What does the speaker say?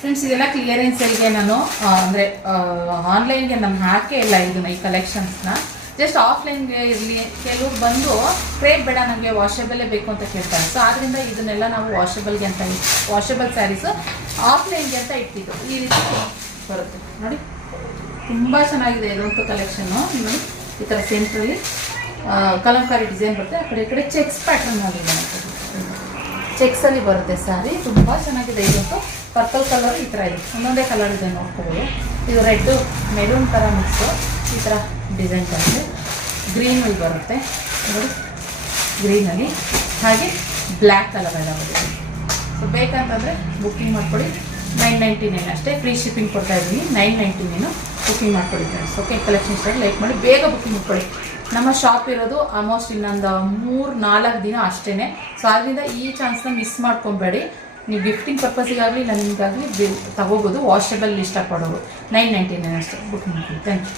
Friends ಇದೆಲ್ಲ clearance ಸೇಲ್ಗೆ ನಾನು ಅಂದರೆ ಆನ್ಲೈನ್ಗೆ ನಾನು ಹಾಕೇ ಇಲ್ಲ ಇದನ್ನ, ಈ ಕಲೆಕ್ಷನ್ಸ್ನ. ಜಸ್ಟ್ ಆಫ್ಲೈನ್ಗೆ ಇರಲಿ. ಕೆಲವ್ರು ಬಂದು ಕ್ರೇಪ್ ಬೇಡ ನನಗೆ ವಾಷಬಲ್ಲೇ ಬೇಕು ಅಂತ ಕೇಳ್ತಾರೆ. ಸೊ ಆದ್ದರಿಂದ ಇದನ್ನೆಲ್ಲ ನಾವು ವಾಷಬಲ್ಗೆ ಅಂತ ವಾಷಬಲ್ ಸ್ಯಾರೀಸು ಆಫ್ಲೈನ್ಗೆ ಅಂತ ಇಟ್ಟಿದ್ದು. ಈ ರೀತಿ ಬರುತ್ತೆ ನೋಡಿ, ತುಂಬ ಚೆನ್ನಾಗಿದೆ ಇದಂತೂ ಕಲೆಕ್ಷನ್ನು. ನೋಡಿ ಈ ಥರ ಸೆಂಟ್ರಲ್ಲಿ ಕಲಂಕಾರಿ ಡಿಸೈನ್ ಬರುತ್ತೆ, ಆ ಕಡೆ ಈ ಕಡೆ ಚೆಕ್ಸ್ ಪ್ಯಾಟರ್ನ್ ಆಗಿದೆ, ಚೆಕ್ಸಲ್ಲಿ ಬರುತ್ತೆ ಸ್ಯಾರಿ. ತುಂಬ ಚೆನ್ನಾಗಿದೆ ಇದಂತೂ. ಪರ್ಪಲ್ ಕಲರ್ ಈ ಥರ ಇದೆ, ಒಂದೊಂದೇ ಕಲರ್ ಇದೆ ನೋಡ್ಕೋಬೋದು. ಇದು ರೆಡ್ಡು ಮೆರೂನ್ ಥರ ಮಿಕ್ಸು, ಈ ಥರ ಡಿಸೈನ್ ಬರುತ್ತೆ. ಗ್ರೀನಲ್ಲಿ ಬರುತ್ತೆ ನೋಡಿ, ಗ್ರೀನಲ್ಲಿ ಹಾಗೆ ಬ್ಲ್ಯಾಕ್ ಕಲರ್ ಎಲ್ಲ ಬರುತ್ತೆ. ಸೊ ಬೇಕಂತಂದರೆ ಬುಕ್ಕಿಂಗ್ ಮಾಡ್ಕೊಳ್ಳಿ. 999 ಅಷ್ಟೇ, ಫ್ರೀ ಶಿಪ್ಪಿಂಗ್ ಕೊಡ್ತಾ ಇದ್ದೀನಿ. 999 ಬುಕ್ಕಿಂಗ್ ಮಾಡ್ಕೊಳ್ಳಿ friends. Okay, collection start like ಮಾಡಿ, ಬೇಗ ಬುಕ್ಕಿಂಗ್ ಮಾಡ್ಕೊಳ್ಳಿ. ನಮ್ಮ ಶಾಪ್ ಇರೋದು ಆಲ್ಮೋಸ್ಟ್ ಇನ್ನೊಂದು 3-4 ದಿನ ಅಷ್ಟೇ. ಸೊ ಆದ್ದರಿಂದ ಈ ಚಾನ್ಸ್ನ ಮಿಸ್ ಮಾಡ್ಕೊಬೇಡಿ. ನೀವು ಗಿಫ್ಟಿಂಗ್ ಪರ್ಪಸ್ಸಿಗಾಗಲಿ ನನಗಾಗಲಿ ತಗೋಬೋದು. ವಾಷಬಲ್ ಇಷ್ಟಪಡೋರು 999 ಅಷ್ಟೇ ಬುಕ್ ಮಾಡ್ಕೊಳ್ಳಿ. Thank you.